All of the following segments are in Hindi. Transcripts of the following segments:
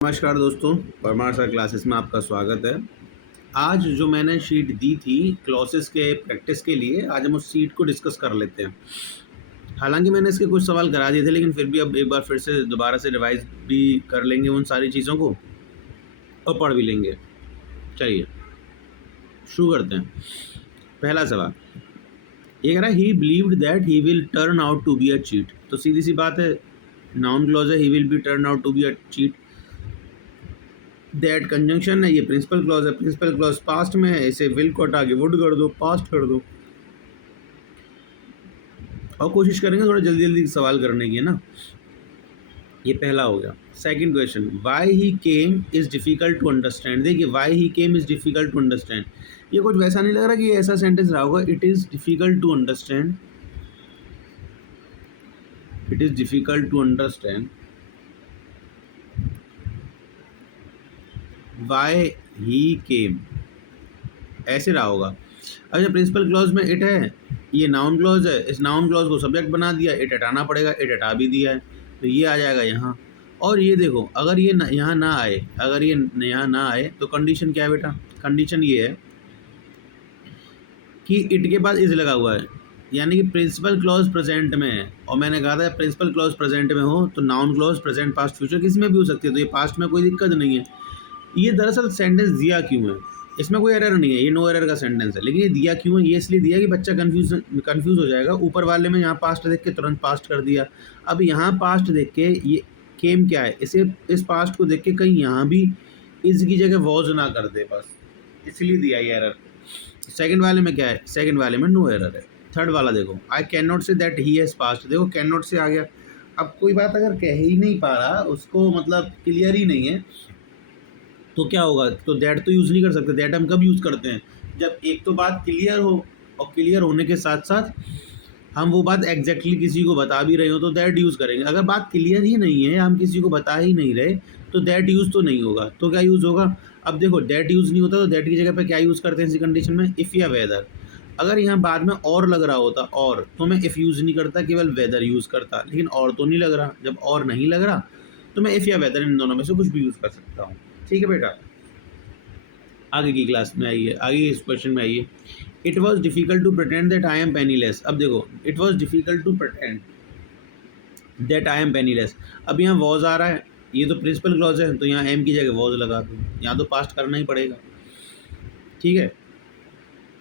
नमस्कार दोस्तों, परमार सर क्लासेस में आपका स्वागत है। आज जो मैंने शीट दी थी क्लॉसेस के प्रैक्टिस के लिए, आज हम उस शीट को डिस्कस कर लेते हैं। हालांकि मैंने इसके कुछ सवाल करा दिए थे, लेकिन फिर भी अब एक बार फिर से दोबारा से रिवाइज भी कर लेंगे उन सारी चीज़ों को और पढ़ भी लेंगे। चलिए शुरू करते हैं। पहला सवाल ये कह रहा है, he believed that he will turn out to be a cheat. तो सीधी सी बात है, नाउन क्लॉज है, he will be turn out to be a cheat. That conjunction है, ये प्रिंसिपल क्लॉज है, प्रिंसिपल क्लॉज पास्ट में है, इसे विल को हटा के वुड कर दो, पास्ट कर दो। और कोशिश करेंगे थोड़ा जल्दी जल्दी सवाल करने की, है ना। ये पहला हो गया। Second question, why he came is difficult to understand. देखिए, why he came is difficult to understand, ये कुछ वैसा नहीं लग रहा कि ये ऐसा सेंटेंस रहा होगा। It is difficult to understand, it is difficult to understand why he came, ऐसे रहा होगा। अब जब प्रिंसिपल क्लॉज में इट है, ये नाउन क्लॉज है, इस नाउन क्लॉज को सब्जेक्ट बना दिया, इट हटाना पड़ेगा, इट हटा भी दिया है, तो ये आ जाएगा यहाँ। और ये देखो, अगर ये यहाँ ना आए, अगर ये यहाँ ना आए तो कंडीशन क्या है बेटा? कंडीशन ये है कि इट के बाद इज लगा हुआ है, यानी कि प्रिंसिपल क्लॉज प्रेजेंट में है। और मैंने कहा था प्रिंसिपल क्लॉज प्रेजेंट में हो तो noun clause present past future किसी में भी हो सकती है, तो ये पास्ट में कोई दिक्कत नहीं है। ये दरअसल सेंटेंस दिया क्यों है, इसमें कोई एरर नहीं है, ये नो एरर का सेंटेंस है। लेकिन ये दिया क्यों है? ये इसलिए दिया कि बच्चा कंफ्यूज हो जाएगा। ऊपर वाले में यहाँ पास्ट देख के तुरंत पास्ट कर दिया, अब यहाँ पास्ट देख के ये केम क्या है, इसे इस पास्ट को देख के कहीं यहाँ भी इस की जगह वॉज ना कर दे, बस इसलिए दिया ये एरर। सेकंड वाले में क्या है? सेकंड वाले में नो एरर है। थर्ड वाला देखो, आई can not say that he has past, देखो कैन नॉट से आ गया। अब कोई बात अगर कह ही नहीं पा रहा, उसको मतलब क्लियर ही नहीं है, तो क्या होगा? तो दैट तो यूज़ नहीं कर सकते। दैट हम कब यूज़ करते हैं? जब एक तो बात क्लियर हो, और क्लियर होने के साथ साथ हम वो बात एग्जैक्टली किसी को बता भी रहे हो तो दैट यूज़ करेंगे। अगर बात क्लियर ही नहीं है, हम किसी को बता ही नहीं रहे, तो दैट यूज़ तो नहीं होगा। तो क्या यूज़ होगा? अब देखो, दैट यूज़ नहीं होता तो दैट की जगह पे क्या यूज़ करते हैं इसी कंडीशन में? इफ़ या वेदर। अगर यहाँ बाद में और लग रहा होता और, तो मैं इफ़ यूज़ नहीं करता, केवल वेदर यूज़ करता। लेकिन और तो नहीं लग रहा, जब और नहीं लग रहा तो मैं इफ़ या वेदर इन दोनों में से कुछ भी यूज़ कर सकता हूँ। ठीक है बेटा, आगे की क्लास में आइए, आगे इस क्वेश्चन में आइए। It was difficult to pretend that I am penniless. अब देखो, it was difficult to pretend that I am penniless. अब यहाँ वॉज आ रहा है, ये तो प्रिंसिपल क्लॉज है, तो यहाँ एम की जगह वॉज लगा दो, यहाँ तो पास्ट करना ही पड़ेगा। ठीक है,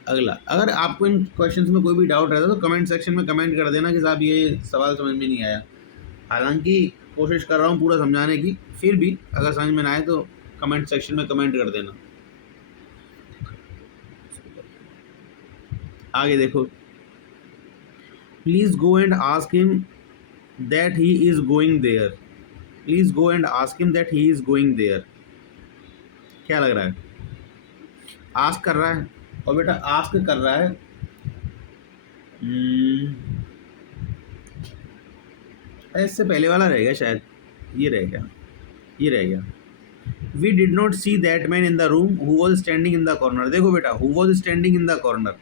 अगला, अगर आपको इन क्वेश्चंस में कोई भी डाउट रहता है तो कमेंट सेक्शन में कमेंट कर देना कि साहब ये सवाल समझ में नहीं आया। हालांकि कोशिश कर रहा हूँ पूरा समझाने की, फिर भी अगर समझ में ना आए तो कमेंट सेक्शन में कमेंट कर देना। आगे देखो, please go and ask him that he is going there. Please go and ask him that he is going there, क्या लग रहा है? आस्क कर रहा है, और बेटा आस्क कर रहा है, इससे पहले वाला रहेगा शायद, ये रह गया, ये रह गया। We did not see that man in the room who was standing in the corner. देखो बेटा, who was standing in the corner,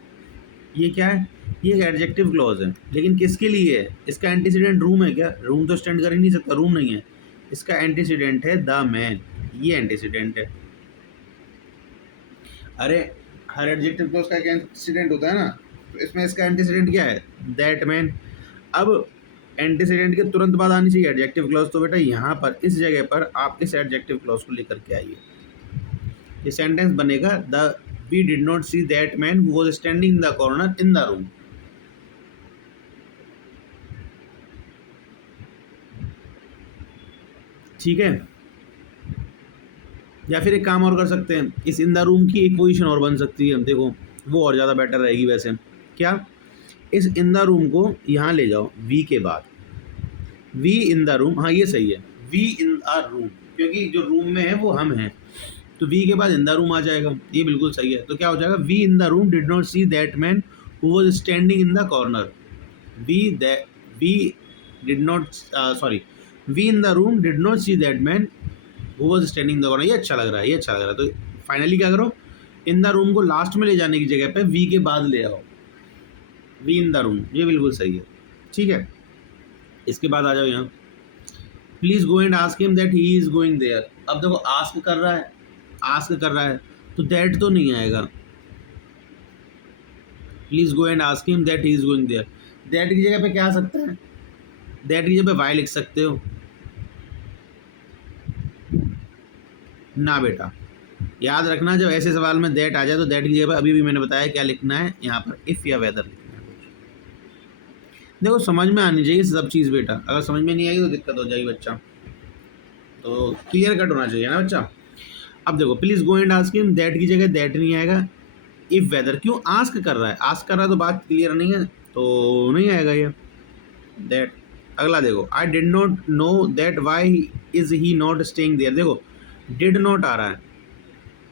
ये क्या है? ये एक एडजेक्टिव क्लॉज है, लेकिन किसके लिए है? इसका एंटीसीडेंट रूम है क्या? रूम तो स्टैंड कर ही नहीं सकता, रूम नहीं है। इसका एंटीसीडेंट है द मैन, ये एंटीसीडेंट है। अरे हर एडजेक्टिव क्लॉज का एक एंटीसीडेंट होता है ना, तो इसमें इसका एंटीसीडेंट क्या है? That man. अब एंटीसीडेंट के तुरंत बाद आनी चाहिए एडजेक्टिव क्लॉज, तो बेटा यहाँ पर इस जगह पर आप इस एडजेक्टिव क्लॉज को लेकर के आइए। ये सेंटेंस बनेगा, the we did not see that man who was standing in the corner in the room. ठीक है, या फिर एक काम और कर सकते हैं, इस इन द रूम की एक पोजीशन और बन सकती है, देखो वो और ज़्यादा बेटर रहेगी वैसे। क्या? इस इन द रूम को यहाँ ले जाओ वी के बाद, वी इन द रूम, हाँ ये सही है, वी इन द रूम, क्योंकि जो रूम में है वो हम हैं, तो वी के बाद इन द रूम आ जाएगा, ये बिल्कुल सही है। तो क्या हो जाएगा? We in the room did not see that man who was standing in the corner. We did not, sorry, we in the room did not see that man who was standing in the corner. ये अच्छा लग रहा है, ये अच्छा लग रहा है। तो फाइनली क्या करो, इन द रूम को लास्ट में ले जाने की जगह पे वी के बाद ले आओ, वी इन द रूम, ये बिल्कुल सही है। ठीक है, इसके बाद आ जाओ यहाँ, please go and ask him that he is going there. अब देखो आस्क कर रहा है, आस्क कर रहा है तो दैट तो नहीं आएगा। Please go and ask him that he is going there, that की जगह पे क्या आ सकता है, दैट की जगह पे वाई लिख सकते हो ना बेटा। याद रखना जब ऐसे सवाल में दैट आ जाए तो दैट की जगह पे अभी भी मैंने बताया क्या लिखना है, यहाँ पर इफ़ या वेदर लिखना है। देखो समझ में आनी चाहिए सब चीज़ बेटा, अगर समझ में नहीं आएगी तो दिक्कत हो जाएगी बच्चा, तो क्लियर कट होना चाहिए ना बच्चा। अब देखो please go and ask him, that की जगह दैट नहीं आएगा। इफ वेदर, क्यों आस्क कर रहा है, आस्क कर रहा है तो बात क्लियर नहीं है तो नहीं आएगा ये दैट। अगला देखो, I did not know that why is he not staying there. देखो डिड नॉट आ रहा है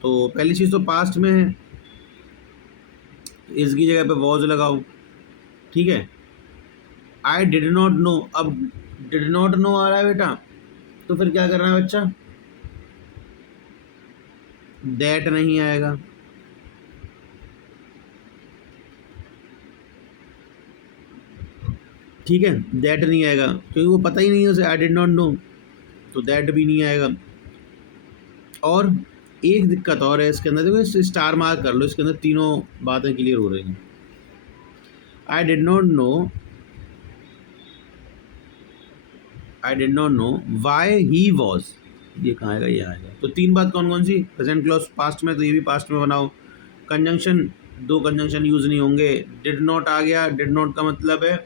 तो पहली चीज़ तो पास्ट में है, इसकी जगह पे वॉज लगाओ, ठीक है। आई डिड नॉट नो, अब डिड नॉट नो आ रहा है बेटा तो फिर क्या करना है बच्चा, दैट नहीं आएगा, ठीक है। दैट नहीं आएगा क्योंकि वो पता ही नहीं है उसे, आई डिड नॉट नो, तो दैट भी नहीं आएगा। और एक दिक्कत और है इसके अंदर, देखो इस स्टार मार्क कर लो, इसके अंदर तीनों बातें क्लियर हो रही हैं। आई did not no, I did not know why he was, ये कहाँ आएगा, ये आएगा। तो तीन बात कौन कौन सी, प्रेजेंट क्लॉज पास्ट में तो ये भी पास्ट में बनाओ, कंजंक्शन दो कंजंक्शन यूज नहीं होंगे, डिड नॉट आ गया, डिड नॉट का मतलब है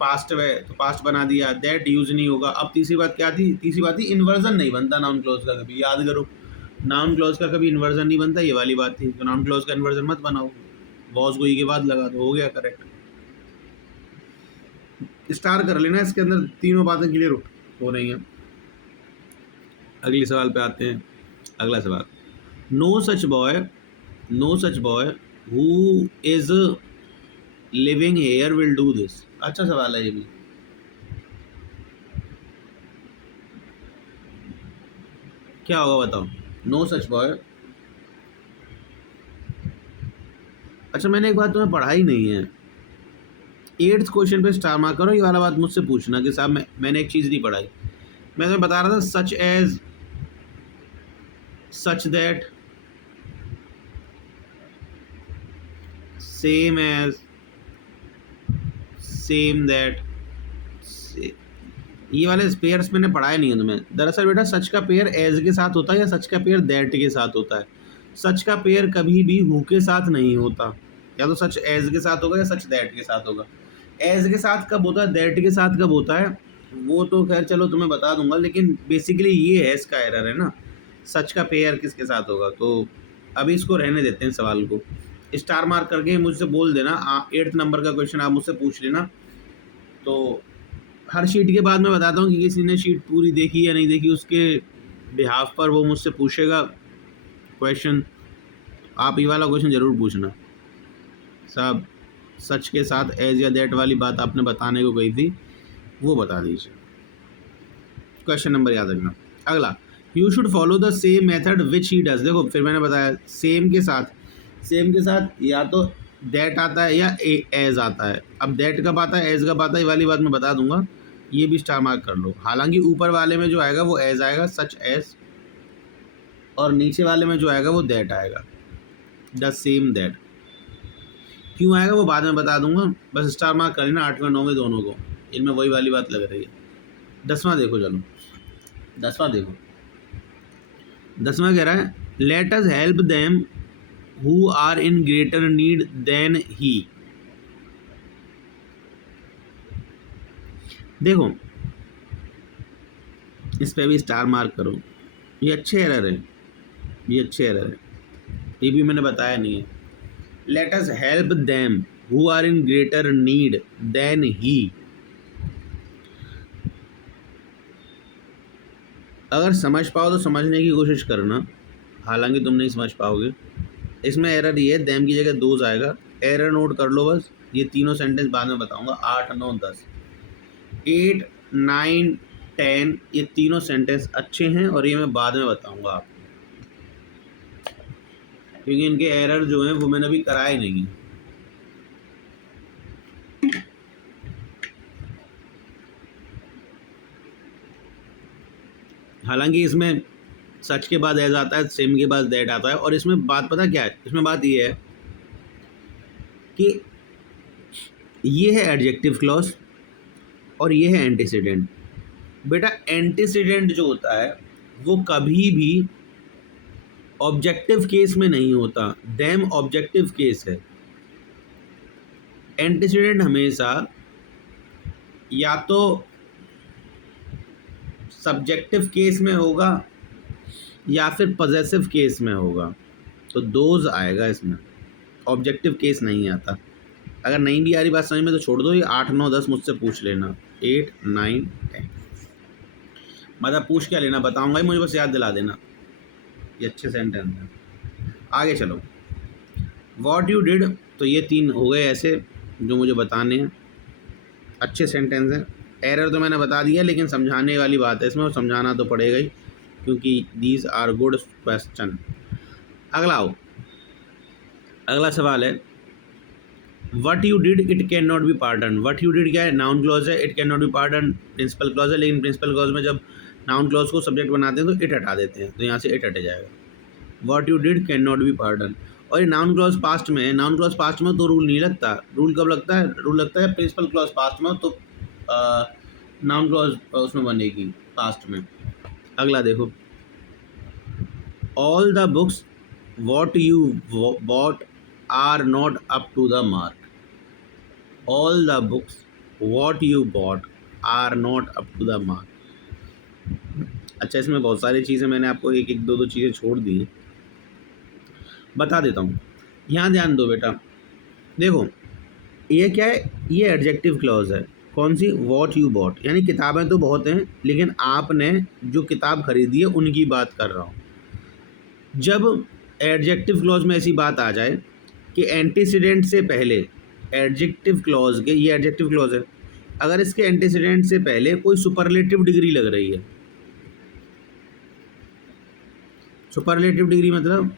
पास्ट में तो पास्ट बना दिया, दैट यूज नहीं होगा। अब तीसरी बात क्या थी, तीसरी बात थी इन्वर्जन नहीं बनता नाउन क्लॉज का कभी, याद करो नाउन क्लॉज का कभी इन्वर्जन नहीं बनता, ये वाली बात थी, तो नाउन क्लॉज का इन्वर्जन मत बनाओ, वॉज को ई के बाद लगा दो, हो गया करेक्ट। स्टार कर लेना, इसके अंदर तीनों बातें क्लियर हो रही हैं। अगले सवाल पे आते हैं। अगला सवाल, no such boy, no such boy who is living here will do this. अच्छा सवाल है ये भी, क्या होगा बताओ, नो सच बॉय। अच्छा मैंने एक बात तुम्हें पढ़ाई नहीं है, 8th क्वेश्चन पे स्टार मार्क करो, ये वाला बात मुझसे पूछना कि साहब मैंने एक चीज़ नहीं पढ़ाई। मैं तुम्हें बता रहा था such as, such that, same as, same that, ये वाले पेयर्स मैंने पढ़ाए नहीं है तुम्हें। दरअसल बेटा सच का पेयर एज के साथ होता है या सच का पेयर दैट के साथ होता है। सच का पेयर कभी भी हु के साथ नहीं होता, या तो सच एज के साथ होगा या सच दैट के साथ होगा। एज के साथ कब होता है, दैट के साथ कब होता है, वो तो खैर चलो तुम्हें बता दूंगा, लेकिन बेसिकली ये है इसका एरर है ना, सच का पेयर किसके साथ होगा। तो अभी इसको रहने देते हैं सवाल को, स्टार मार्क करके मुझसे बोल देना, 8th नंबर का क्वेश्चन आप मुझसे पूछ लेना। तो हर शीट के बाद मैं बताता हूँ कि किसी ने शीट पूरी देखी या नहीं देखी, उसके बिहाफ पर वो मुझसे पूछेगा क्वेश्चन। आप ये वाला क्वेश्चन ज़रूर पूछना साहब, सच के साथ एज या दैट वाली बात आपने बताने को कही थी, वो बता दीजिए। क्वेश्चन नंबर याद रखना। अगला, you should follow the same method which he does. देखो फिर मैंने बताया सेम के साथ, सेम के साथ या तो दैट आता है या एज आता है। अब दैट कब आता है, एज कब आता है, ये वाली बात मैं बता दूंगा, ये भी स्टार मार्क कर लो। हालांकि ऊपर वाले में जो आएगा वो एज आएगा, सच एज, और नीचे वाले में जो आएगा वो दैट आएगा, द सेम दैट। क्यों आएगा वो बाद में बता दूंगा, बस स्टार मार्क कर लेना 8वें 9वें दोनों को, इनमें वही वाली बात लग रही है। 10वां देखो, चलो 10वां देखो, 10वां कह रहा है let us help them who are in greater need than he. देखो इस पे भी स्टार मार्क करो, ये अच्छे एरर है, ये अच्छे एरर है, ये भी मैंने बताया नहीं है। Let us help them who are in greater need than he, अगर समझ पाओ तो समझने की कोशिश करना, हालांकि तुम नहीं समझ पाओगे। इसमें एरर ये है, देम की जगह दोज आएगा, एरर नोट कर लो बस। ये तीनों सेंटेंस बाद में बताऊंगा, 8 9 10, 8 9 10, ये तीनों सेंटेंस अच्छे हैं और ये मैं बाद में बताऊंगा आपको, क्योंकि इनके एरर जो हैं वो मैंने अभी कराए नहीं है। हालांकि इसमें सच के बाद एज आता है, सेम के बाद दैट आता है, और इसमें बात पता क्या है, इसमें बात ये है कि ये है एडजेक्टिव क्लॉज और ये है एंटीसीडेंट। बेटा एंटीसीडेंट जो होता है वो कभी भी ऑब्जेक्टिव केस में नहीं होता, डैम ऑब्जेक्टिव केस है। एंटीसीडेंट हमेशा या तो सब्जेक्टिव केस में होगा या फिर पॉजेसिव केस में होगा, तो दोज आएगा इसमें, ऑब्जेक्टिव केस नहीं आता। अगर नहीं भी आ रही बात समझ में तो छोड़ दो, ये 8, 9, 10 मुझसे पूछ लेना, 8, 9, 10 मतलब पूछ क्या लेना बताऊंगा ही, मुझे बस याद दिला देना। ये अच्छे सेंटेंस हैं। आगे चलो, वॉट यू डिड, तो ये 3 हो गए ऐसे जो मुझे बताने हैं, अच्छे सेंटेंस हैं। एरर तो मैंने बता दिया, लेकिन समझाने वाली बात है इसमें, और समझाना तो पड़ेगा ही क्योंकि दीज आर गुड क्वेश्चन। अगला आओ, अगला सवाल है what you did it can not be pardon. What you did क्या है, नाउन क्लॉज है, it can not be pardon principal clause है, लेकिन प्रिंसिपल क्लॉज में जब नाउन क्लॉज को सब्जेक्ट बनाते हैं तो इट हटा देते हैं, तो यहाँ से इट हट जाएगा। What you did can not be pardon, और ये नाउन क्लॉज पास्ट में है, नाउन क्लॉज पास्ट में तो रूल नहीं लगता। रूल कब लगता है, रूल लगता है प्रिंसिपल क्लॉज पास्ट में, तो नाउन क्लॉज उसमें बनेगी पास्ट में। अगला देखो, all the books what you bought are not up to the mark. All the books what you bought are not up to the mark. अच्छा, इसमें बहुत सारी चीज़ें मैंने आपको एक एक दो चीज़ें छोड़ दी, बता देता हूँ। यहाँ ध्यान दो बेटा, देखो ये क्या है, ये एडजेक्टिव क्लॉज है। कौन सी, वॉट यू बॉट, यानी किताबें तो बहुत हैं लेकिन आपने जो किताब खरीदी है उनकी बात कर रहा हूँ। जब एडजेक्टिव क्लॉज में ऐसी बात आ जाए कि एंटीसीडेंट से पहले, एडजेक्टिव क्लॉज के, ये एडजेक्टिव क्लॉज है, अगर इसके एंटीसीडेंट से पहले कोई सुपरलेटिव डिग्री लग रही है, सुपरलेटिव डिग्री मतलब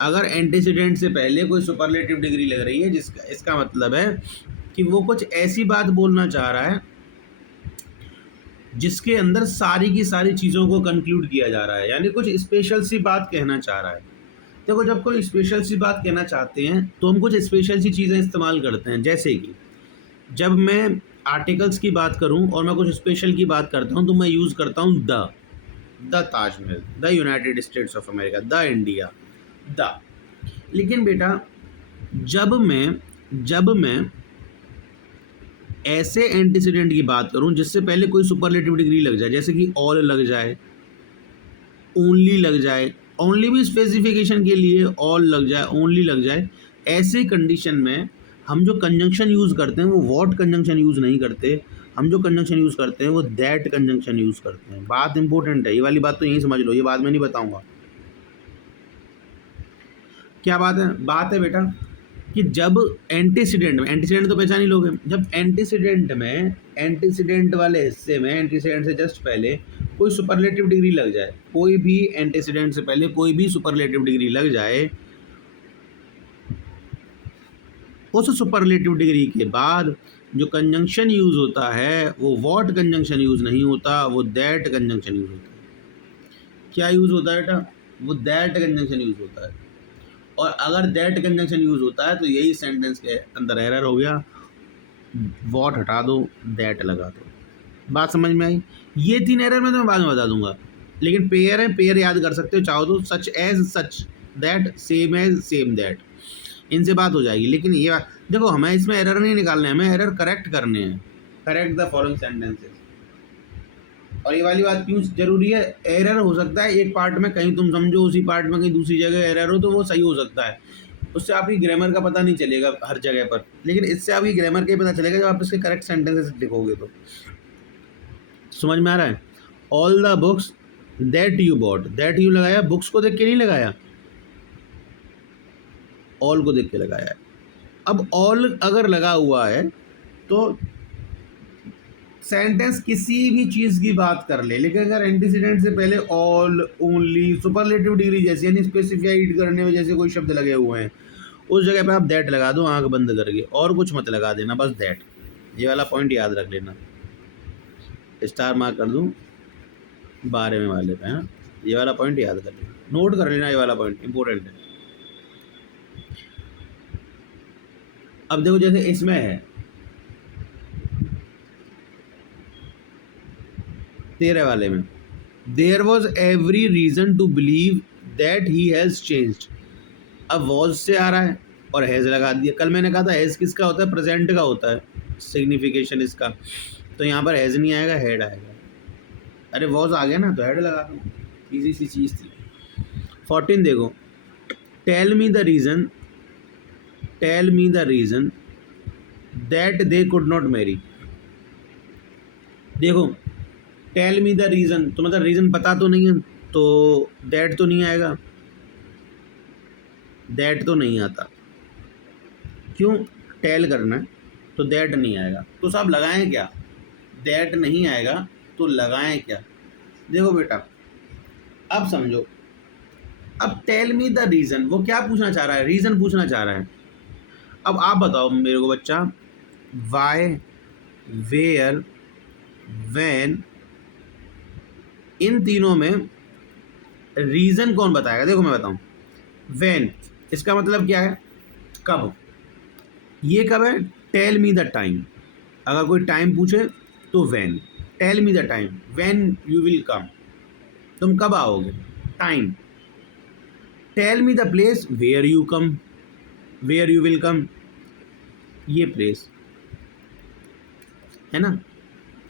अगर एंटीसीडेंट से पहले कोई सुपरलेटिव डिग्री लग रही है, जिसका इसका मतलब है कि वो कुछ ऐसी बात बोलना चाह रहा है जिसके अंदर सारी की सारी चीज़ों को कंक्लूड किया जा रहा है, यानी कुछ स्पेशल सी बात कहना चाह रहा है। देखो जब कोई स्पेशल सी बात कहना चाहते हैं तो हम कुछ स्पेशल सी चीज़ें इस्तेमाल करते हैं, जैसे कि जब मैं आर्टिकल्स की बात करूं और मैं कुछ स्पेशल की बात करता हूं तो मैं यूज़ करता हूं the Taj Mahal, the United states of America, the India, the. लेकिन बेटा जब मैं ऐसे एंटीसीडेंट की बात करूं जिससे पहले कोई सुपरलेटिव डिग्री लग जाए, जैसे कि ऑल लग जाए, ओनली लग जाए, ओनली भी स्पेसिफिकेशन के लिए, ऑल लग जाए, ओनली लग जाए, ऐसे कंडीशन में हम जो कंजंक्शन यूज़ करते हैं वो वॉट कंजंक्शन यूज़ नहीं करते, हम जो कंजंक्शन यूज़ करते हैं वो दैट कंजंक्शन यूज़ करते हैं। बात इंपॉर्टेंट है, ये वाली बात तो यहीं समझ लो, ये बाद में नहीं बताऊंगा। क्या बात है बेटा कि जब एंटीसीडेंट में, एंटीसीडेंट तो पहचान ही लोगे, जब एंटीसीडेंट में, एंटीसीडेंट वाले हिस्से में, एंटीसीडेंट से जस्ट पहले कोई सुपरलेटिव डिग्री लग जाए, कोई भी एंटीसीडेंट से पहले कोई भी सुपरलेटिव डिग्री लग जाए, उस सुपरलेटिव डिग्री के बाद जो कंजंक्शन यूज़ होता है वो वॉट कंजंक्शन यूज़ नहीं होता, वो दैट कंजंक्शन यूज़ होता है। क्या यूज़ होता है बेटा, वो दैट कंजंक्शन यूज़ होता है। और अगर दैट कंजंक्शन यूज़ होता है तो यही सेंटेंस के अंदर एरर हो गया, वॉट हटा दो, दैट लगा दो। बात समझ में आई? ये 3 एरर मैं तुम्हें बाद में बता दूंगा, लेकिन पेयर है, पेयर याद कर सकते हो चाहो तो, such as such that, same as same that, इनसे बात हो जाएगी। लेकिन ये देखो, हमें इसमें एरर नहीं निकालने हैं, हमें एरर करेक्ट करने हैं, करेक्ट द फॉलोइंग सेंटेंसेस। और ये वाली बात क्यों जरूरी है, एरर हो सकता है एक पार्ट में कहीं तुम समझो, उसी पार्ट में कहीं दूसरी जगह एरर हो, तो वो सही हो सकता है, उससे आपकी ग्रामर का पता नहीं चलेगा हर जगह पर, लेकिन इससे आपकी ग्रामर का ही पता चलेगा जब आप इसके करेक्ट सेंटेंसेस लिखोगे। तो समझ में आ रहा है? All the books that you bought, that you लगाया, बुक्स को देख के नहीं लगाया, ऑल को देख के लगाया है। अब ऑल अगर लगा हुआ है तो सेंटेंस किसी भी चीज़ की बात कर ले, लेकिन अगर एंटीसीडेंट से पहले ऑल, ओनली, सुपरलेटिव डिग्री जैसे, यानी स्पेसिफाइड करने में जैसे कोई शब्द लगे हुए हैं, उस जगह पे आप दैट लगा दो आंख बंद करके, और कुछ मत लगा देना, बस दैट। ये वाला पॉइंट याद रख लेना। स्टार मार्क कर दूँ 12वें वाले पे। हाँ, ये वाला पॉइंट याद कर लेना, नोट कर लेना, ये वाला पॉइंट इंपॉर्टेंट है। अब देखो जैसे इसमें है 13 वाले में, there was every reason to believe that he has changed. अब वॉज से आ रहा है और हैज़ लगा दिया। कल मैंने कहा था हैज़ किसका होता है, प्रेजेंट का होता है सिग्निफिकेशन इसका, तो यहाँ पर हैज़ नहीं आएगा, हेड आएगा। अरे वॉज आ गया ना तो हेड लगा दो, ईजी सी चीज़ थी। 14 देखो, tell me the reason that they could not marry. देखो टेल मी द रीज़न, तो मतलब रीज़न पता तो नहीं है, तो दैट तो नहीं आएगा, दैट तो नहीं आता, क्यों, टेल करना है तो दैट नहीं आएगा, तो सब लगाएं क्या, दैट नहीं आएगा तो लगाएं क्या। देखो बेटा अब समझो, अब टेल मी द रीज़न, वो क्या पूछना चाह रहा है, रीज़न पूछना चाह रहा है। अब आप बताओ मेरे को बच्चा, वाई, वेयर, व्हेन, इन तीनों में रीज़न कौन बताएगा। देखो मैं बताऊं, व्हेन इसका मतलब क्या है, कब, ये कब है, टेल मी द टाइम। अगर कोई टाइम पूछे तो when, tell me the time, when you will come, तुम कब आओगे, time. Tell me the place where you come, where you will come, ये प्लेस है ना।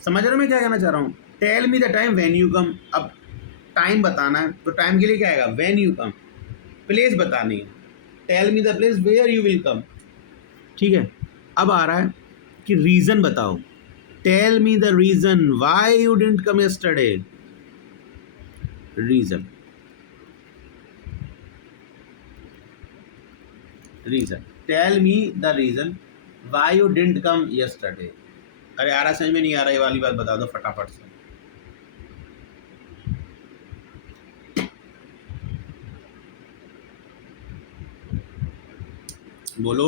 समझ रहे हो मैं क्या कहना चाह रहा हूँ, tell me the time when you come. अब टाइम बताना है तो टाइम के लिए क्या आएगा, व्हेन यू कम। प्लेस बतानी है, tell me the place where you will come. ठीक है, अब आ रहा है कि रीज़न बताओ, tell me the reason why you didn't come yesterday. Reason, reason, tell me the reason why you didn't come yesterday. अरे आ रहा, समझ में नहीं आ रहा, ये वाली बात बता दो फटाफट से। बोलो।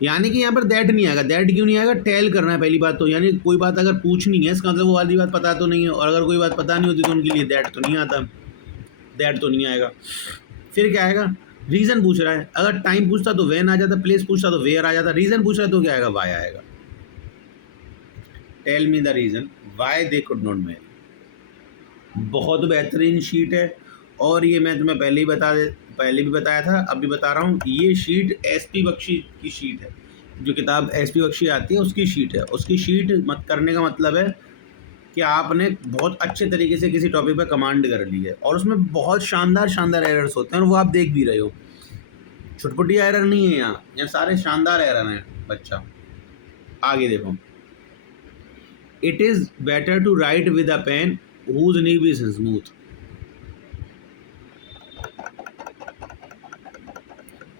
यानी कि यहाँ पर दैट नहीं आएगा, दैट क्यों नहीं आएगा, टेल करना है पहली बात तो, यानी कोई बात अगर पूछनी है इसका मतलब वो वाली बात पता तो नहीं है, और अगर कोई बात पता नहीं होती तो उनके लिए दैट तो नहीं आता, दैट तो नहीं आएगा। फिर क्या आएगा, रीज़न पूछ रहा है, अगर टाइम पूछता तो व्हेन आ जाता, प्लेस पूछता तो वेयर आ जाता, रीज़न पूछ रहा है तो क्या आएगा, वाई आएगा। Tell me the reason why they could not marry. बहुत बेहतरीन शीट है, और ये मैं तुम्हें पहले भी बताया था, अब भी बता रहा हूँ, ये शीट SP बख्शी की शीट है, जो किताब SP बख्शी आती है उसकी शीट है। उसकी शीट मत करने का मतलब है कि आपने बहुत अच्छे तरीके से किसी टॉपिक पर कमांड कर ली है, और उसमें बहुत शानदार शानदार एरर्स होते हैं, और वो आप देख भी रहे हो, छुटपुटिया एरर नहीं है यहाँ सारे शानदार एरर हैं बच्चा। आगे देखो, it is better to write with a pen whose nib is smooth.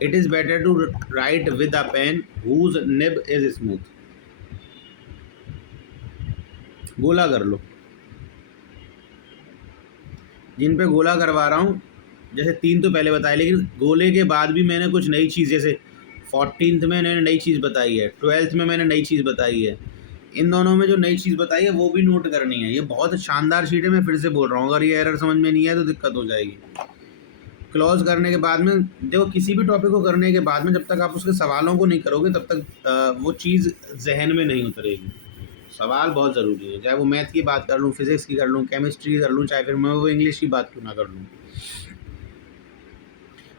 It is better to write with a pen whose nib is smooth. गोला कर लो, जिन पे गोला करवा रहा हूँ, जैसे 3 तो पहले बताए, लेकिन गोले के बाद भी मैंने कुछ नई चीज़, जैसे 14th में मैंने नई चीज़ बताई है, 12th में मैंने नई चीज़ बताई है, इन दोनों में जो नई चीज़ बताई है वो भी नोट करनी है। ये बहुत शानदार शीट है, मैं फिर से बोल रहा हूँ, अगर ये एरर समझ में नहीं है तो दिक्कत हो जाएगी। क्लॉज करने के बाद में देखो, किसी भी टॉपिक को करने के बाद में जब तक आप उसके सवालों को नहीं करोगे तब तक वो चीज़ जहन में नहीं उतरेगी। सवाल बहुत ज़रूरी है, चाहे वो मैथ की बात कर लूँ, फिज़िक्स की कर लूँ, केमिस्ट्री कर लूँ, चाहे फिर मैं वो इंग्लिश की बात क्यों ना कर लूँ।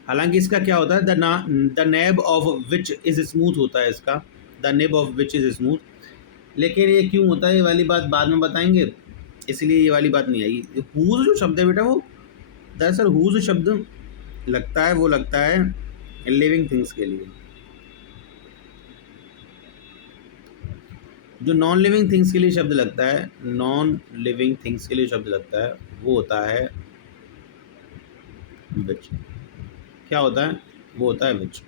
हालांकि इसका क्या होता है, द नेब ऑफ विच इज़ स्मूथ होता है इसका, द नेब ऑफ विच इज़ स्मूथ, लेकिन ये क्यों होता है ये वाली बात बाद में बताएंगे, इसलिए ये वाली बात नहीं आई। हूज़ जो शब्द है बेटा, वो दरअसल हूज़ शब्द लगता है, वो लगता है लिविंग थिंग्स के लिए। जो नॉन लिविंग थिंग्स के लिए शब्द लगता है, नॉन लिविंग थिंग्स के लिए शब्द लगता है, वो होता है विच। क्या होता है, वो होता है विच।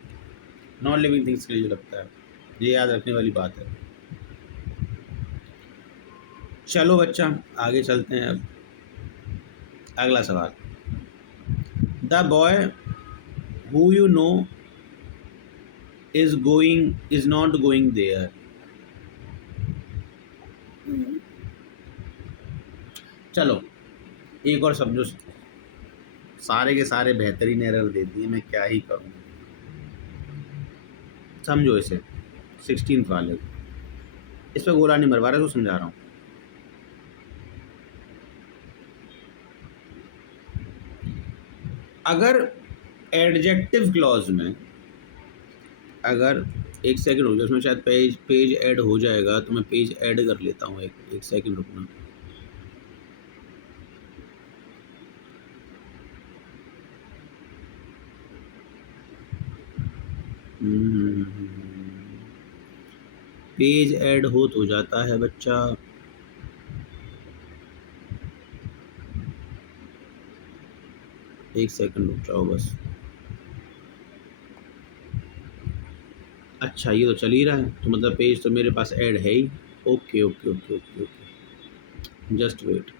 नॉन लिविंग थिंग्स के लिए जो लगता है, ये याद रखने वाली बात है। चलो बच्चा आगे चलते हैं। अब अगला सवाल, the boy who you know is not going there. चलो एक और समझो, सारे के सारे बेहतरीन एरर देती है, मैं क्या ही करूँ। समझो इसे, 16th वाले, इस पर गोला नहीं मरवा रहा तो समझा रहा हूँ। अगर एडजेक्टिव क्लॉज में, अगर एक सेकंड रुक जाओ, उसमें शायद पेज ऐड हो जाएगा, तो मैं पेज ऐड कर लेता हूँ, एक सेकंड रुकना। पेज ऐड हो जाता है बच्चा। एक सेकंड रुक जाओ बस। अच्छा ये तो चल ही रहा है, तो मतलब पेज तो मेरे पास ऐड है ही। Okay okay okay okay okay, just wait,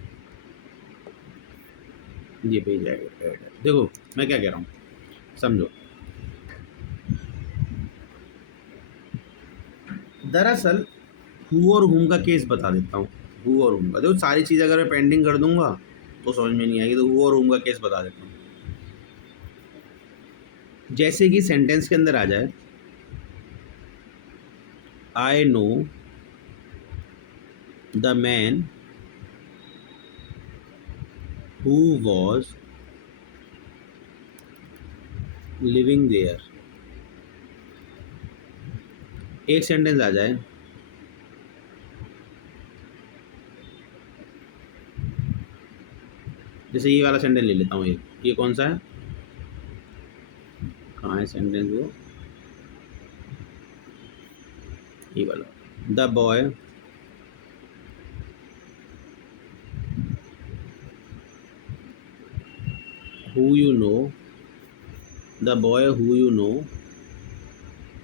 ये पेज ऐड है। देखो मैं क्या कह रहा हूँ, समझो। दरअसल हु और हुम का केस बता देता हूँ। हु और हुम का, देखो सारी चीज़ अगर मैं पेंडिंग कर दूंगा तो समझ में नहीं आएगी, तो हु और हुम का केस बता देता हूँ। जैसे कि सेंटेंस के अंदर आ जाए, I know the man who was living there. एक सेंटेंस आ जाए, जैसे ये वाला सेंटेंस ले लेता हूँ, ये कौन सा है, कहाँ है सेंटेंस वो, ये वाला। The boy who you know, the boy who you know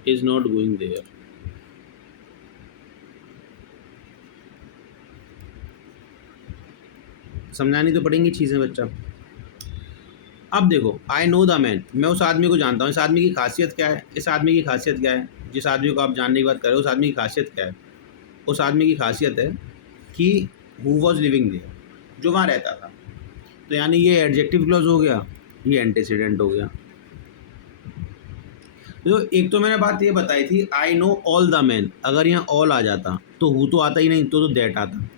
is not going there। समझानी तो पड़ेंगी चीज़ें बच्चा। अब देखो, आई नो द मैन, मैं उस आदमी को जानता हूँ, इस आदमी की खासियत क्या है, इस आदमी की खासियत क्या है, जिस आदमी को आप जानने की बात कर रहे हो उस आदमी की खासियत क्या है। उस आदमी की खासियत है कि हु वॉज लिविंग देयर, जो वहाँ रहता था। तो यानी ये एडजेक्टिव क्लॉज हो गया, ये एंटीसीडेंट हो गया। तो एक तो मैंने बात ये बताई थी, I know all the man, अगर यहाँ ऑल आ जाता तो हु तो आता ही नहीं, तो दैट आता।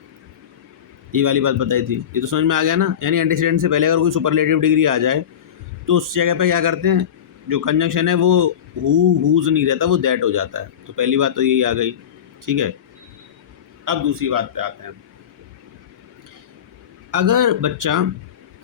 ये वाली बात बताई थी, ये तो समझ में आ गया ना। यानी एंटीसीडेंट से पहले अगर कोई सुपरलेटिव डिग्री आ जाए तो उस जगह पे क्या करते हैं, जो कंजंक्शन है वो हुज नहीं रहता, वो दैट हो जाता है। तो पहली बात तो यही आ गई, ठीक है। अब दूसरी बात पे आते हैं। अगर बच्चा,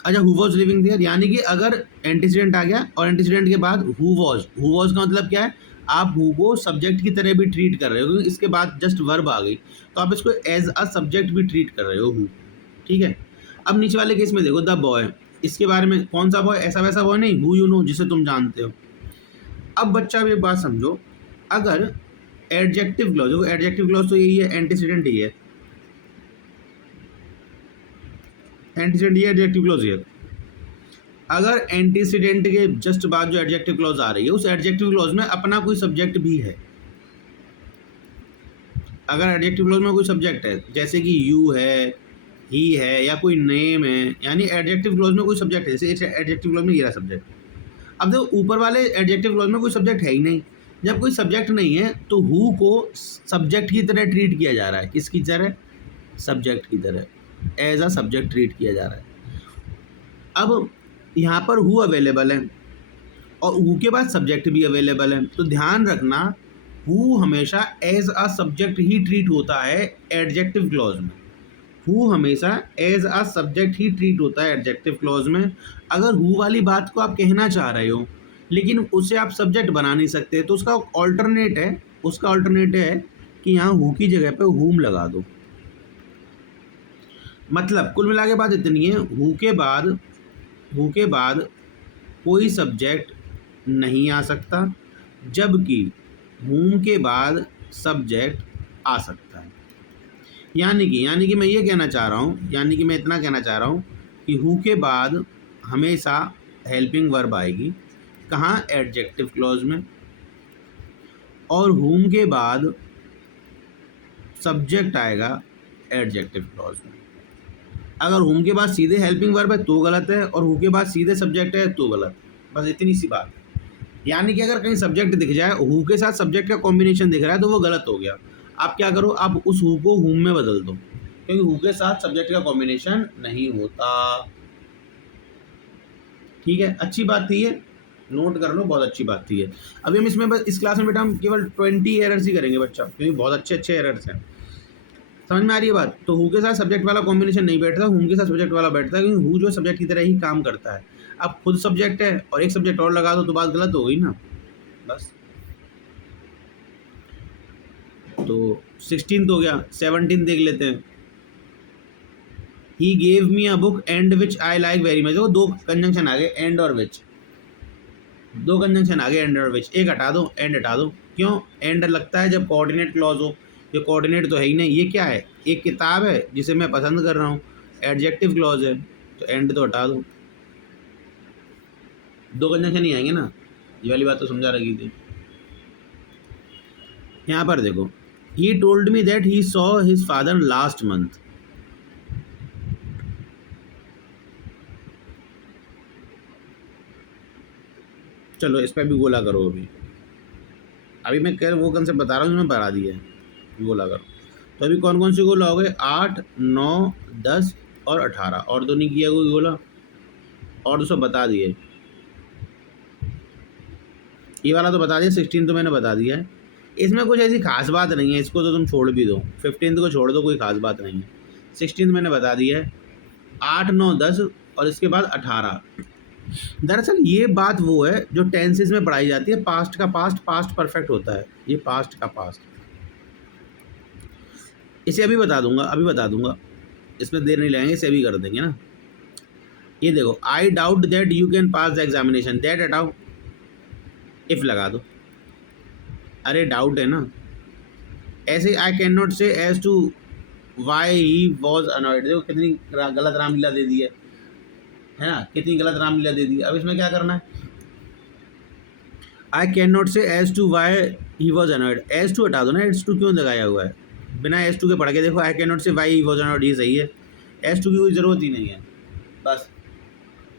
अच्छा हु वॉज लिविंग देयर, यानी कि अगर एंटीसीडेंट आ गया और एंटीसीडेंट के बाद हु वॉज का मतलब क्या है, आप हु को सब्जेक्ट की तरह भी ट्रीट कर रहे हो, क्योंकि इसके बाद जस्ट वर्ब आ गई, तो आप इसको एज अ सब्जेक्ट भी ट्रीट कर रहे हो हु, ठीक है। अब नीचे वाले केस में देखो, द बॉय, इसके बारे में कौन सा बॉय, ऐसा वैसा बॉय नहीं, हु यू नो, जिसे तुम जानते हो। अब बच्चा भी एक बात समझो, अगर एडजेक्टिव क्लॉज, देखो एडजेक्टिव क्लॉज तो यही है, एंटीसीडेंट ही है, एंटीसीडेंट ये एडजेक्टिव क्लॉज ही है। अगर एंटीसीडेंट के जस्ट बाद जो एडजेक्टिव क्लॉज आ रही है, उस एडजेक्टिव क्लॉज में अपना कोई सब्जेक्ट भी है, अगर एडजेक्टिव क्लॉज में कोई सब्जेक्ट है, जैसे कि यू है, ही है, या कोई नेम है, यानी एडजेक्टिव क्लॉज में कोई सब्जेक्ट है, जैसे एडजेक्टिव क्लॉज में ये रहा सब्जेक्ट। अब देखो ऊपर वाले एडजेक्टिव क्लॉज में कोई सब्जेक्ट है ही नहीं, जब कोई सब्जेक्ट नहीं है तो हु को सब्जेक्ट की तरह ट्रीट किया जा रहा है, किसकी तरह, सब्जेक्ट की तरह, एज अ सब्जेक्ट ट्रीट किया जा रहा है। अब यहाँ पर हु अवेलेबल है और हु के बाद सब्जेक्ट भी अवेलेबल है, तो ध्यान रखना हु हमेशा एज अ सब्जेक्ट ही ट्रीट होता है एडजेक्टिव क्लॉज में। हु हमेशा एज अ सब्जेक्ट ही ट्रीट होता है एडजेक्टिव क्लॉज में। अगर हु वाली बात को आप कहना चाह रहे हो लेकिन उसे आप सब्जेक्ट बना नहीं सकते, तो उसका ऑल्टरनेट है, उसका ऑल्टरनेट है कि यहाँ हु की जगह पे हुम लगा दो। मतलब कुल मिला के बात इतनी है, हु के बाद कोई सब्जेक्ट नहीं आ सकता, जबकि हुम के बाद सब्जेक्ट आ सकता है। यानी कि मैं ये कहना चाह रहा हूँ, यानी कि मैं इतना कहना चाह रहा हूँ कि हु के बाद हमेशा हेल्पिंग वर्ब आएगी, कहाँ, एडजेक्टिव क्लॉज में, और हुम के बाद सब्जेक्ट आएगा एडजेक्टिव क्लॉज में। अगर हुम के बाद सीधे हेल्पिंग वर्ब है तो गलत है, और हु के बाद सीधे सब्जेक्ट है तो गलत। बस इतनी सी बात है। यानी कि अगर कहीं सब्जेक्ट दिख जाए, हु के साथ सब्जेक्ट का कॉम्बिनेशन दिख रहा है तो वो गलत हो गया। आप क्या करो, आप उस हु को हुम में बदल दो, क्योंकि हु के साथ सब्जेक्ट का कॉम्बिनेशन नहीं होता। ठीक है, अच्छी बात थी ये, नोट कर लो, बहुत अच्छी बात थी ये। अभी हम इसमें बस इस क्लास में बेटा हम केवल 20 एरर्स ही करेंगे बच्चा, क्योंकि बहुत अच्छे अच्छे एरर्स हैं। समझ में आ रही है बात? तो हु के साथ सब्जेक्ट वाला कॉम्बिनेशन नहीं बैठता, हुम के साथ सब्जेक्ट वाला बैठता है, क्योंकि हु जो सब्जेक्ट की तरह ही काम करता है। अब खुद सब्जेक्ट है और एक सब्जेक्ट और लगा दो तो बात गलत हो गई ना। बस तो 16 हो गया, 17 देख लेते हैं। He gave me a book and which I like very much. देखो दो कंजंक्शन आ गए, एंड और विच, दो कंजंक्शन आ गए, एंड और विच। एक हटा दो, एंड हटा दो। क्यों? एंड लगता है जब कोऑर्डिनेट क्लॉज हो, ये कोऑर्डिनेट तो है ही नहीं। ये क्या है? एक किताब है जिसे मैं पसंद कर रहा हूँ, एडजेक्टिव क्लॉज है, तो एंड तो हटा दो। दो कंजंक्शन ही आएंगे ना, ये वाली बात तो समझा रखी थी। यहाँ पर देखो, he told me that he saw his father last month. चलो इस पर भी गोला करो। अभी मैं कह वो कंसेप्ट बता रहा हूँ, मैं बता दिया है, गोला करो। तो अभी कौन कौन सी गोला हो गए? 8, 9, 10 और 18। और तो नहीं किया कोई गोला, और तो सब बता दिए। ये वाला तो बता दिया, 16 तो मैंने बता दिया है। इसमें कुछ ऐसी खास बात नहीं है, इसको तो तुम छोड़ भी दो, 15 को छोड़ दो, कोई खास बात नहीं है। 16 मैंने बता दिया है, 8, 9, 10 और इसके बाद 18। दरअसल ये बात वो है जो टेंसेस में पढ़ाई जाती है। पास्ट का पास्ट पास्ट परफेक्ट होता है, ये पास्ट का पास्ट। इसे अभी बता दूंगा, इसमें देर नहीं लगाएंगे, इसे अभी कर देंगे ना। ये देखो, I doubt that you can pass the examination, that हटाओ, इफ लगा दो। अरे डाउट है ना। ऐसे I can not say as to why he was annoyed. देखो कितनी गलत रामलीला दे दी है ना, कितनी गलत रामलीला दे दी है। अब इसमें क्या करना है? I can not say as to why he was annoyed, as to हटा दो ना, एज टू क्यों लगाया हुआ है? बिना एज टू के पढ़ के देखो, आई कैन नॉट से वाई ही वॉज अनॉयड, ये सही है। एज टू की कोई ज़रूरत ही नहीं है। बस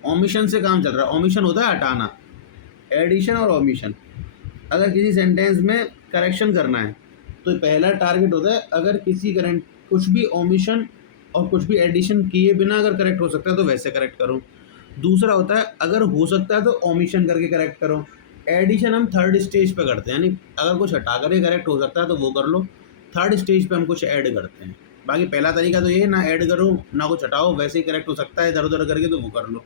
ओमिशन से काम चल रहा है। ओमिशन होता है हटाना, एडिशन और ओमिशन। अगर किसी सेंटेंस में करेक्शन करना है तो पहला टारगेट होता है, अगर किसी करंट कुछ भी ओमिशन और कुछ भी एडिशन किए बिना अगर करेक्ट हो सकता है तो वैसे करेक्ट करो। दूसरा होता है, अगर हो सकता है तो ओमिशन करके करेक्ट करो। एडिशन हम थर्ड स्टेज पे करते हैं, यानी अगर कुछ हटा करके करेक्ट हो सकता है तो वो कर लो। थर्ड स्टेज पे हम कुछ ऐड करते हैं। बाकी पहला तरीका तो ये है, ना ऐड करो ना कुछ हटाओ, वैसे ही करेक्ट हो सकता है इधर उधर करके, तो वो कर लो।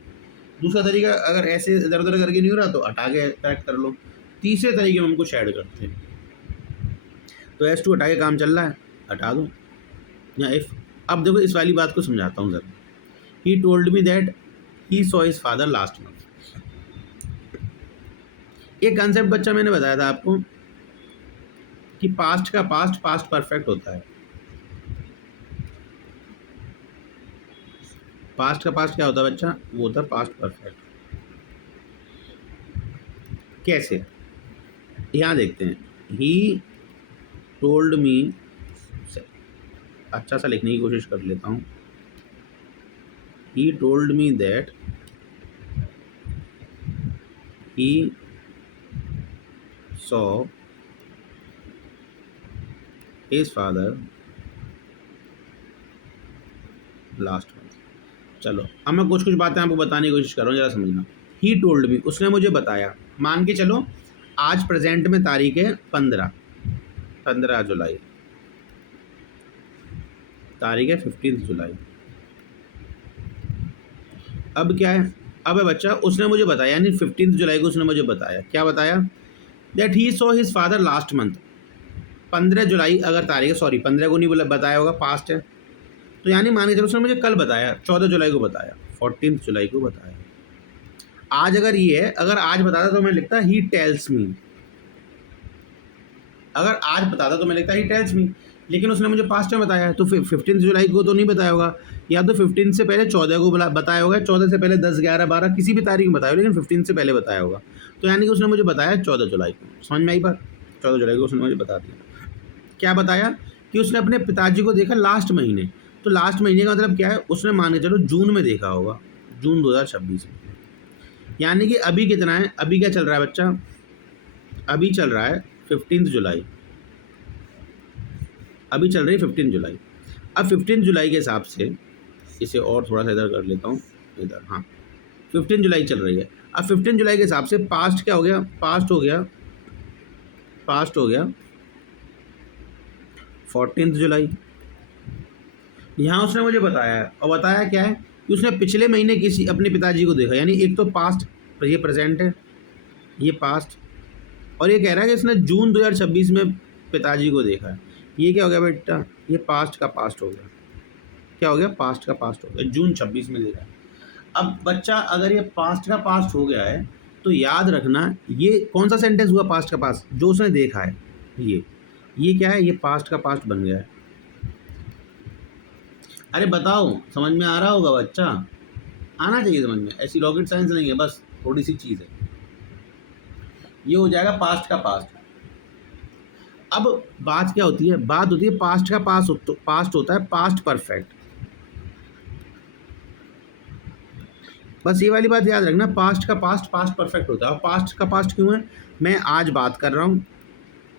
दूसरा तरीका, अगर ऐसे इधर उधर करके नहीं हो रहा तो हटा के करेक्ट कर लो। तीसरे तरीके में हम कुछ ऐड करते हैं। तो एस टू हटा के काम चल रहा है, हटा दो, या इफ। अब देखो इस वाली बात को समझाता हूँ ज़रा। He told me that he saw his father last month. ये कंसेप्ट बच्चा मैंने बताया था आपको कि पास्ट का पास्ट पास्ट परफेक्ट होता है। पास्ट का पास्ट क्या होता है बच्चा? वो होता है पास्ट परफेक्ट। कैसे? यहाँ देखते हैं। ही टोल्ड मी, अच्छा सा लिखने की कोशिश कर लेता हूँ। He told me that he saw his father last month. चलो अब मैं कुछ कुछ बातें आपको बताने की कोशिश कर रहा हूँ, जरा समझना। ही टोल्ड मी, उसने मुझे बताया। मान के चलो आज प्रेजेंट में तारीख है 15 जुलाई, तारीख है 15 जुलाई। अब क्या है? अब है बच्चा, उसने मुझे बताया, यानी 15 जुलाई को उसने मुझे बताया। क्या बताया? That he saw his father last month. 15 जुलाई अगर तारीख है, सॉरी 15 को नहीं बोला, बताया होगा, पास्ट है, तो यानी मान के चलो उसने मुझे कल बताया, 14 जुलाई को बताया, 14 जुलाई को बताया। आज अगर ये है, अगर आज बताता तो मैं लिखता ही टेल्स मी। अगर आज बताता तो मैं लिखता ही टेल्स मी, लेकिन उसने मुझे पास्ट में बताया है, तो 15 जुलाई को तो नहीं बताया होगा, या तो 15 से पहले 14 को बताया होगा, 14 से पहले 10, 11, 12 किसी भी तारीख में बताया होगा, लेकिन 15 से पहले बताया होगा। तो यानी कि उसने मुझे बताया 14 जुलाई को। समझ में आई बात? 14 जुलाई को उसने मुझे बता दिया। क्या बताया? कि उसने अपने पिताजी को देखा लास्ट महीने। तो लास्ट महीने का मतलब क्या है, उसने मान के चलो जून में देखा होगा, जून 2026 में। यानी कि अभी कितना है, अभी क्या चल रहा है बच्चा, अभी चल रहा है 15 जुलाई, अभी चल रही है 15 जुलाई। अब 15 जुलाई के हिसाब से इसे और थोड़ा सा इधर कर लेता हूँ, इधर, हाँ 15 जुलाई चल रही है। अब 15 जुलाई के हिसाब से पास्ट क्या हो गया, पास्ट हो गया 14 जुलाई। यहाँ उसने मुझे बताया है, और बताया क्या है कि उसने पिछले महीने किसी अपने पिताजी को देखा, यानी एक तो पास्ट, ये प्रेजेंट है, ये पास्ट, और ये कह रहा है कि इसने जून 2026 में पिताजी को देखा है। ये क्या हो गया बेटा, ये पास्ट का पास्ट हो गया, क्या हो गया, पास्ट का पास्ट हो गया, जून 26 में देखा है। अब बच्चा अगर ये पास्ट का पास्ट हो गया है तो याद रखना ये कौन सा सेंटेंस हुआ, पास्ट का पास्ट, जो उसने देखा है, ये क्या है, ये पास्ट का पास्ट बन गया है। अरे बताओ, समझ में आ रहा होगा बच्चा, आना चाहिए समझ में, ऐसी रॉकेट साइंस नहीं है, बस थोड़ी सी चीज़ है। ये हो जाएगा पास्ट का पास्ट। अब बात क्या होती है, बात होती है पास्ट का पास्ट होता है पास्ट परफेक्ट। बस ये वाली बात याद रखना, पास्ट का पास्ट पास्ट परफेक्ट होता है। और पास्ट का पास्ट क्यों है, मैं आज बात कर रहा हूँ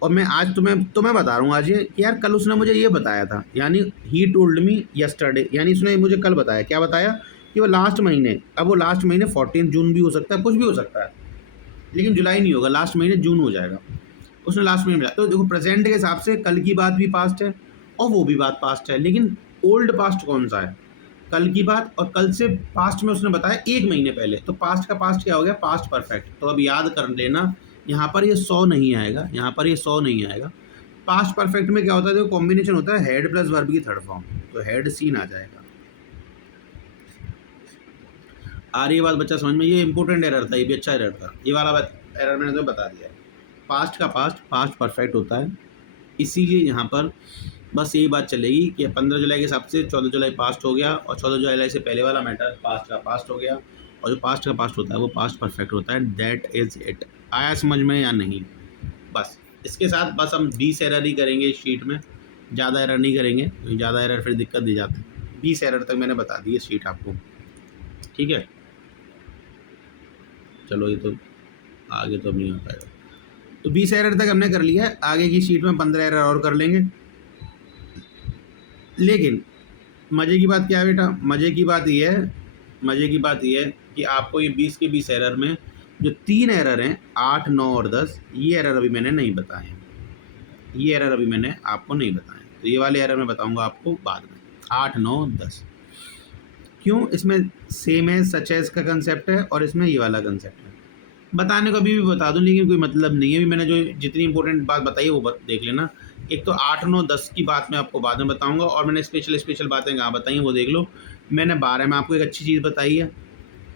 और मैं आज तुम्हें बता रहा हूँ आज ये कि यार कल उसने मुझे ये बताया था, यानी ही टोल्ड मी यस्टरडे, यानी उसने मुझे कल बताया, क्या बताया कि वो लास्ट महीने, अब वो लास्ट महीने 14 जून भी हो सकता है, कुछ भी हो सकता है, लेकिन जुलाई नहीं होगा, लास्ट महीने जून हो जाएगा, उसने लास्ट महीने मिला। तो देखो प्रेजेंट के हिसाब से कल की बात भी पास्ट है और वो भी बात पास्ट है, लेकिन ओल्ड पास्ट कौन सा है, कल की बात, और कल से पास्ट में उसने बताया एक महीने पहले, तो पास्ट का पास्ट क्या हो गया, पास्ट परफेक्ट। तो अब याद कर लेना, यहाँ पर ये 100 नहीं आएगा, यहाँ पर ये 100 नहीं आएगा। पास्ट परफेक्ट में क्या होता है, जो कॉम्बिनेशन होता है हेड प्लस वर्ब की थर्ड फॉर्म, तो हेड सीन आ जाएगा। आ रही है बात बच्चा समझ में, ये इंपॉर्टेंट एरर था, ये भी अच्छा एरर था, ये वाला एरर मैंने तो बता दिया है। पास्ट का पास्ट पास्ट परफेक्ट होता है, इसीलिए यहाँ पर बस यही बात चलेगी कि 15 जुलाई के हिसाब से 14 जुलाई पास्ट हो गया, और 14 जुलाई से पहले वाला मैटर पास्ट का पास्ट हो गया, और जो पास्ट का पास्ट होता है वो पास्ट परफेक्ट होता है। That is it. आया समझ में या नहीं, बस इसके साथ बस हम 20 एरर ही करेंगे इस शीट में, ज़्यादा एरर नहीं करेंगे, क्योंकि ज़्यादा एरर फिर दिक्कत दे जाती है। 20 एरर तक मैंने बता दी है शीट आपको, ठीक है। चलो ये तो आगे तो नहीं हो पाएगा, तो 20 एरर तक हमने कर लिया है, आगे की शीट में 15 एरर और कर लेंगे। लेकिन मज़े की बात क्या है बेटा, मज़े की बात ये है कि आपको ये 20 के 20 एरर में जो 3 एरर हैं 8, 9 और 10, ये एरर अभी मैंने नहीं बताए हैं, ये एरर अभी मैंने आपको नहीं बताए, तो ये वाले एरर मैं बताऊंगा आपको बाद में। 8, 9, 10 क्यों, इसमें सेम है, सच एज का कंसेप्ट है, और इसमें ये वाला कंसेप्ट है। बताने को अभी भी बता दूं, लेकिन कोई मतलब नहीं है, अभी मैंने जो जितनी इंपॉर्टेंट बात बताई है वो देख लेना। एक तो 8, 9, 10 की बात मैं आपको बाद में बताऊंगा, और मैंने स्पेशल बातें कहाँ बताई हैं वो देख लो। मैंने 12 में आपको एक अच्छी चीज़ बताई है,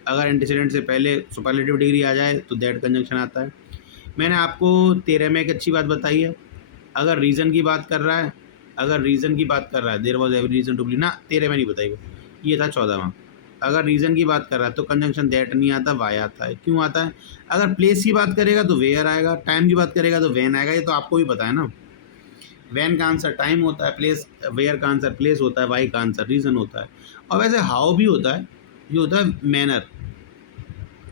अगर एंटीसीडेंट से पहले सुपरलेटिव डिग्री आ जाए तो दैट कंजंक्शन आता है। मैंने आपको 13 में एक अच्छी बात बताई है, अगर रीज़न की बात कर रहा है, there was every reason to believe, ना 13 में नहीं बताई वो, ये था 14वां। अगर रीज़न की बात कर रहा है तो कंजंक्शन दैट नहीं आता, वाई आता है। क्यों आता है, अगर प्लेस की बात करेगा तो वेयर आएगा, टाइम की बात करेगा तो वैन आएगा, ये तो आपको भी पता है ना। वैन का आंसर टाइम होता है, प्लेस वेयर का आंसर प्लेस होता है, वाई का आंसर रीज़न होता है, और वैसे हाउ भी होता है, ये होता है मैनर,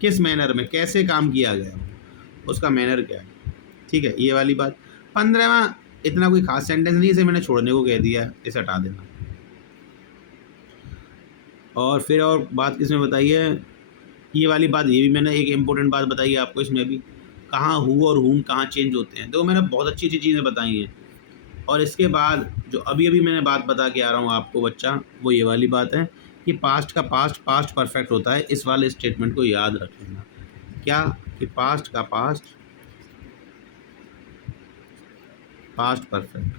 किस मैनर में कैसे काम किया गया, उसका मैनर क्या है, ठीक है, ये वाली बात। 15वां इतना कोई खास सेंटेंस नहीं, इसे मैंने छोड़ने को कह दिया है, इसे हटा देना। और फिर और बात किसमें बताई है, ये वाली बात, ये भी मैंने एक इम्पोर्टेंट बात बताई है आपको, इसमें भी कहाँ हु और हुम कहाँ चेंज होते हैं, तो मैंने बहुत अच्छी चीज़ें बताई हैं। और इसके बाद जो अभी अभी मैंने बात बता के आ रहा हूँ आपको बच्चा, वो ये वाली बात है कि पास्ट का पास्ट पास्ट परफेक्ट होता है, इस वाले स्टेटमेंट को याद रख लेना। क्या कि पास्ट का पास्ट पास्ट परफेक्ट,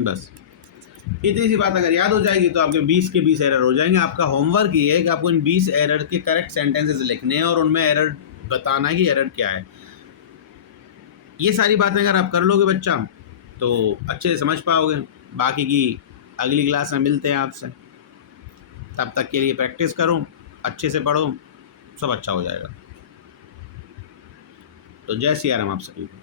बस इतनी सी बात अगर याद हो जाएगी तो आपके 20 के 20 एरर हो जाएंगे। आपका होमवर्क ये है कि आपको इन 20 एरर के करेक्ट सेंटेंसेस लिखने हैं और उनमें एरर बताना है कि एरर क्या है। ये सारी बातें अगर आप कर लोगे बच्चा तो अच्छे से समझ पाओगे। बाकी की अगली क्लास में मिलते हैं आपसे, तब तक के लिए प्रैक्टिस करो, अच्छे से पढ़ो, सब अच्छा हो जाएगा। तो जय सिया राम आप सभी को।